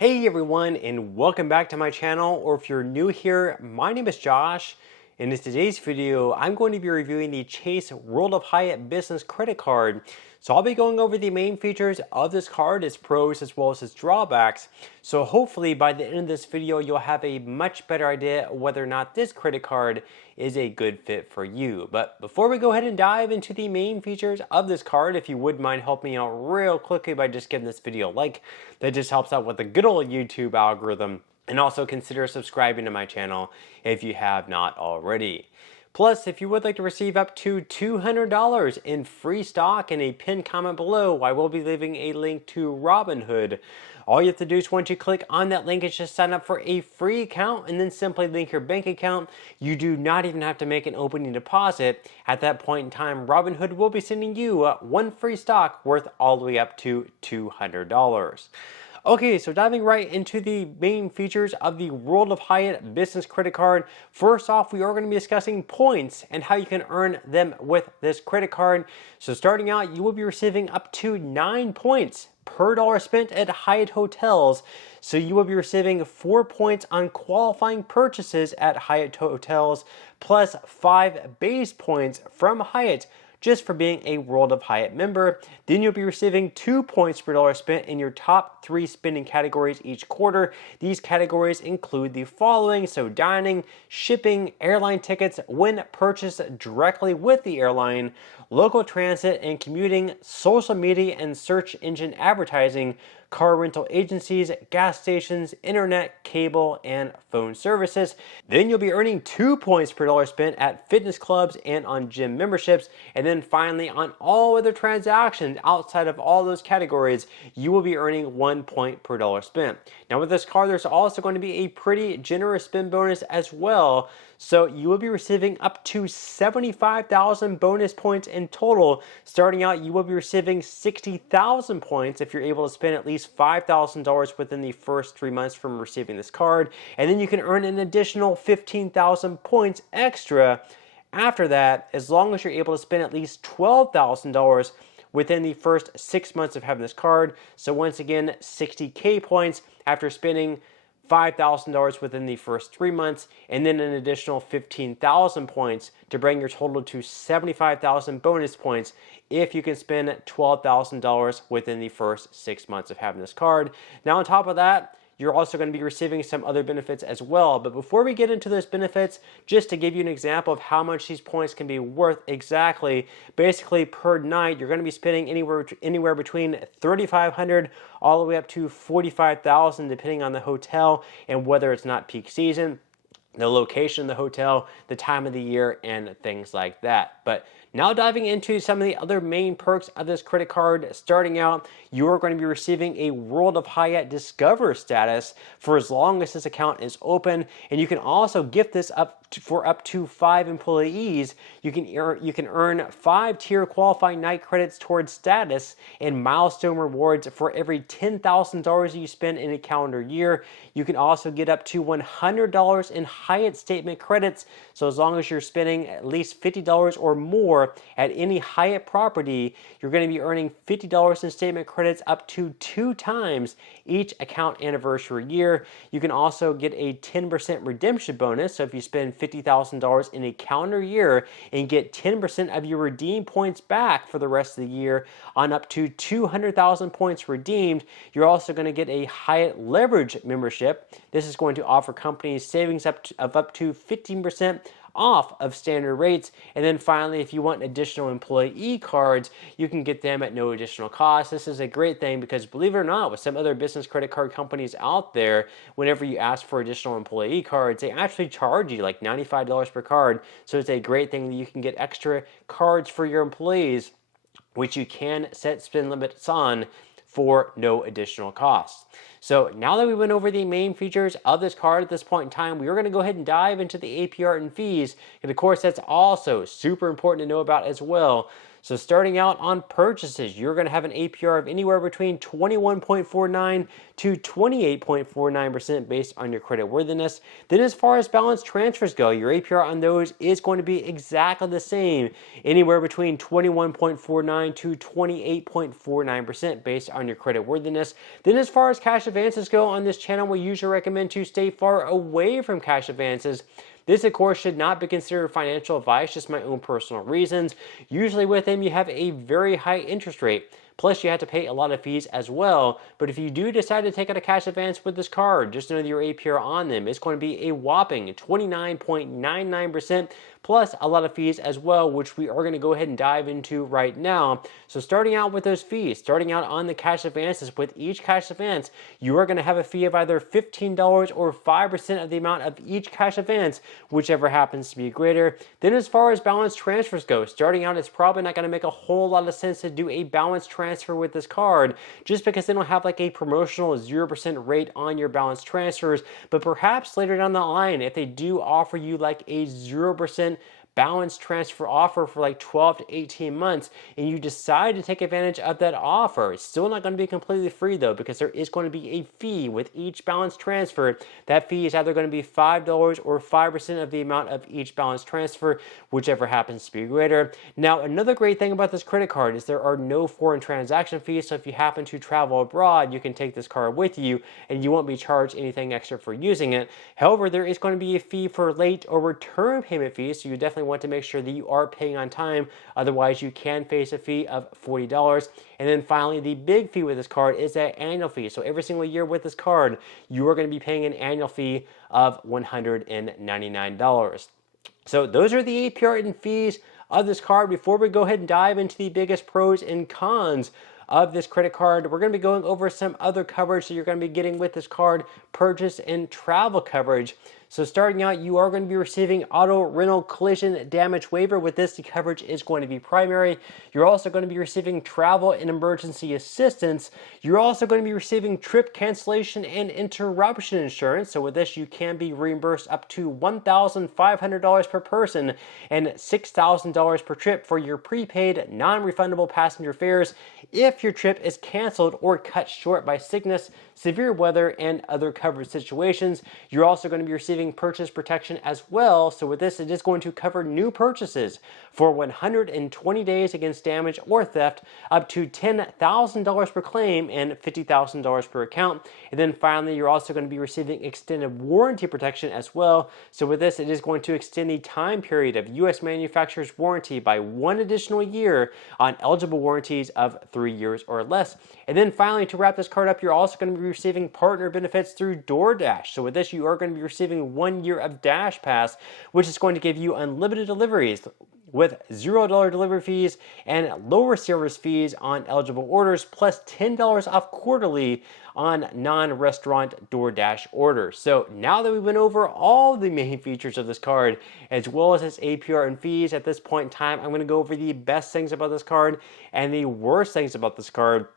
Hey everyone, and welcome back to my channel, or if you're new here, my name is Josh, and in today's video, I'm going to be reviewing the Chase World of Hyatt Business Credit Card. So I'll be going over the main features of this card, its pros as well as its drawbacks. So hopefully by the end of this video, you'll have a much better idea whether or not this credit card is a good fit for you. But before we go ahead and dive into the main features of this card, if you would mind helping me out real quickly by just giving this video a like, that just helps out with the good old YouTube algorithm. And also consider subscribing to my channel if you have not already. Plus, if you would like to receive up to $200 in free stock in a pinned comment below, I will be leaving a link to Robinhood. All you have to do is once you click on that link is just sign up for a free account and then simply link your bank account. You do not even have to make an opening deposit. At that point in time, Robinhood will be sending you one free stock worth all the way up to $200. Okay, so diving right into the main features of the World of Hyatt Business Credit Card. First off, we are going to be discussing points and how you can earn them with this credit card. So starting out, you will be receiving up to 9 points per dollar spent at Hyatt hotels. So you will be receiving 4 points on qualifying purchases at Hyatt hotels, plus 5 base points from Hyatt just for being a World of Hyatt member. Then you'll be receiving 2 points per dollar spent in your top 3 spending categories each quarter. These categories include the following: so dining, shipping, airline tickets when purchased directly with the airline, local transit and commuting, social media and search engine advertising, car rental agencies, gas stations, internet, cable, and phone services. Then you'll be earning 2 points per dollar spent at fitness clubs and on gym memberships. And then finally, on all other transactions outside of all those categories, you will be earning 1 point per dollar spent. Now with this card, there's also going to be a pretty generous spend bonus as well. So you will be receiving up to 75,000 bonus points in total. Starting out, you will be receiving 60,000 points if you're able to spend at least $5,000 within the first 3 months from receiving this card. And then you can earn an additional 15,000 points extra after that, as long as you're able to spend at least $12,000 within the first 6 months of having this card. So once again, 60K points after spending $5,000 within the first 3 months, and then an additional 15,000 points to bring your total to 75,000 bonus points if you can spend $12,000 within the first 6 months of having this card. Now on top of that, you're also going to be receiving some other benefits as well. But before we get into those benefits, just to give you an example of how much these points can be worth exactly, basically per night, you're going to be spending anywhere between $3,500 all the way up to $45,000, depending on the hotel and whether it's not peak season, the location of the hotel, the time of the year, and things like that. But now diving into some of the other main perks of this credit card, starting out, you are going to be receiving a World of Hyatt Discover status for as long as this account is open, and you can also gift this for up to 5 employees. You can earn 5 tier qualifying night credits towards status and milestone rewards for every $10,000 you spend in a calendar year. You can also get up to $100 in Hyatt statement credits. So as long as you're spending at least $50 or more at any Hyatt property, you're going to be earning $50 in statement credits up to 2 times each account anniversary year. You can also get a 10% redemption bonus. So if you spend $50,000 in a calendar year and get 10% of your redeemed points back for the rest of the year on up to 200,000 points redeemed, you're also going to get a Hyatt Leverage membership. This is going to offer companies savings of up to 15% off of standard rates. And then finally, if you want additional employee cards, you can get them at no additional cost. This is a great thing because, believe it or not, with some other business credit card companies out there, whenever you ask for additional employee cards, they actually charge you like $95 per card. So it's a great thing that you can get extra cards for your employees, which you can set spend limits on for no additional cost. So now that we went over the main features of this card at this point in time, we are going to go ahead and dive into the APR and fees. And of course, that's also super important to know about as well. So starting out on purchases, you're going to have an APR of anywhere between 21.49 to 28.49% based on your credit worthiness. Then as far as balance transfers go, your APR on those is going to be exactly the same, anywhere between 21.49 to 28.49% based on your credit worthiness. Then as far as cash advances go on this channel, we usually recommend to stay far away from cash advances. This, of course, should not be considered financial advice, just my own personal reasons. Usually with them, you have a very high interest rate. Plus, you have to pay a lot of fees as well. But if you do decide to take out a cash advance with this card, just know that your APR on them is going to be a whopping 29.99%, plus a lot of fees as well, which we are going to go ahead and dive into right now. So starting out with those fees, starting out on the cash advances, with each cash advance, you are going to have a fee of either $15 or 5% of the amount of each cash advance, whichever happens to be greater. Then as far as balance transfers go, starting out, it's probably not going to make a whole lot of sense to do a balance transfer with this card, just because they don't have like a promotional 0% rate on your balance transfers. But perhaps later down the line, if they do offer you like a 0% balance transfer offer for like 12 to 18 months and you decide to take advantage of that offer, it's still not going to be completely free though, because there is going to be a fee with each balance transfer. That fee is either going to be $5 or 5% of the amount of each balance transfer, whichever happens to be greater. Now, another great thing about this credit card is there are no foreign transaction fees, so if you happen to travel abroad, you can take this card with you and you won't be charged anything extra for using it. However, there is going to be a fee for late or return payment fees, so you definitely want to make sure that you are paying on time. Otherwise, you can face a fee of $40. And then finally, the big fee with this card is that annual fee. So every single year with this card, you are going to be paying an annual fee of $199. So those are the APR and fees of this card. Before we go ahead and dive into the biggest pros and cons of this credit card, we're going to be going over some other coverage that you're going to be getting with this card: purchase and travel coverage. So starting out, you are going to be receiving auto rental collision damage waiver. With this, the coverage is going to be primary. You're also going to be receiving travel and emergency assistance. You're also going to be receiving trip cancellation and interruption insurance. So with this, you can be reimbursed up to $1,500 per person and $6,000 per trip for your prepaid non-refundable passenger fares if your trip is canceled or cut short by sickness, severe weather, and other covered situations. You're also going to be receiving purchase protection as well. So with this, it is going to cover new purchases for 120 days against damage or theft, up to $10,000 per claim and $50,000 per account. And then finally, you're also going to be receiving extended warranty protection as well. So with this, it is going to extend the time period of U.S. manufacturer's warranty by 1 additional year on eligible warranties of 3 years or less. And then finally, to wrap this card up, you're also going to be receiving partner benefits through DoorDash. So with this, you are going to be receiving 1 year of Dash Pass, which is going to give you unlimited deliveries with $0 delivery fees and lower service fees on eligible orders, plus $10 off quarterly on non-restaurant DoorDash orders. So now that we went over all the main features of this card, as well as its APR and fees, at this point in time, I'm going to go over the best things about this card and the worst things about this card.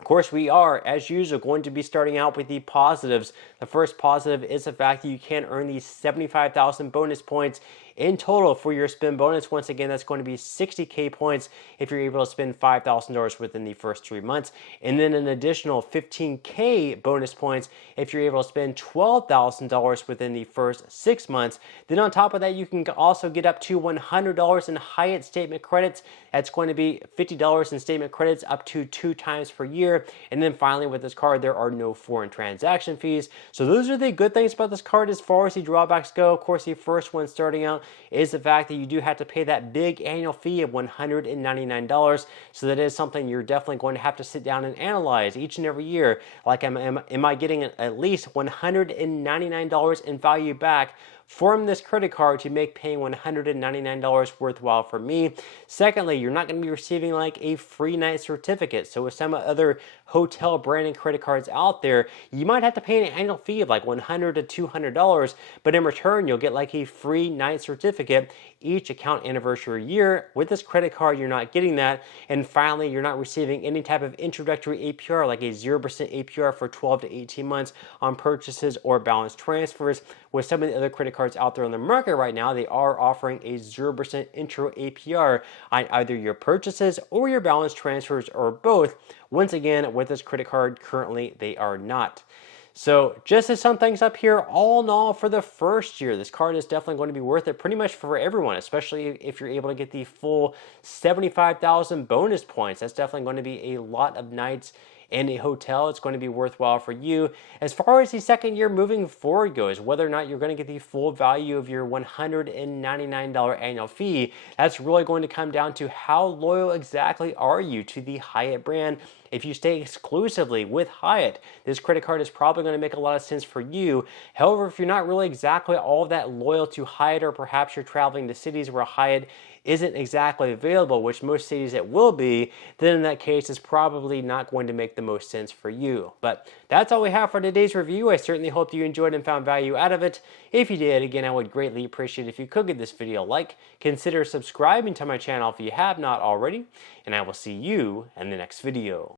Of course, we are, as usual, going to be starting out with the positives. The first positive is the fact that you can earn these 75,000 bonus points in total for your spin bonus. Once again, that's going to be 60K points if you're able to spend $5,000 within the first 3 months. And then an additional 15K bonus points if you're able to spend $12,000 within the first 6 months. Then on top of that, you can also get up to $100 in Hyatt statement credits. That's going to be $50 in statement credits up to 2 times per year. And then finally, with this card, there are no foreign transaction fees. So those are the good things about this card. As far as the drawbacks go, of course, the first one starting out is the fact that you do have to pay that big annual fee of $199. So that is something you're definitely going to have to sit down and analyze each and every year. Like, am I getting at least $199 in value back from this credit card to make paying $199 worthwhile for me? Secondly, you're not going to be receiving like a free night certificate. So with some other hotel branding credit cards out there, you might have to pay an annual fee of like $100 to $200, but in return, you'll get like a free night certificate each account anniversary year. With this credit card, you're not getting that. And finally, you're not receiving any type of introductory APR like a 0% APR for 12 to 18 months on purchases or balance transfers. With some of the other credit cards out there on the market right now, they are offering a 0% intro APR on either your purchases or your balance transfers or both. Once again, with this credit card, currently they are not. So just to sum things up here, all in all, for the first year, this card is definitely going to be worth it pretty much for everyone, especially if you're able to get the full 75,000 bonus points. That's definitely going to be a lot of nights in a hotel. It's going to be worthwhile for you. As far as the second year moving forward goes, whether or not you're going to get the full value of your $199 annual fee, that's really going to come down to how loyal exactly are you to the Hyatt brand. If you stay exclusively with Hyatt, this credit card is probably going to make a lot of sense for you. However, if you're not really exactly all that loyal to Hyatt, or perhaps you're traveling to cities where Hyatt isn't exactly available, which most cities it will be, then in that case, it's probably not going to make the most sense for you. But that's all we have for today's review. I certainly hope you enjoyed and found value out of it. If you did, again, I would greatly appreciate it if you could give this video a like. Consider subscribing to my channel if you have not already, and I will see you in the next video.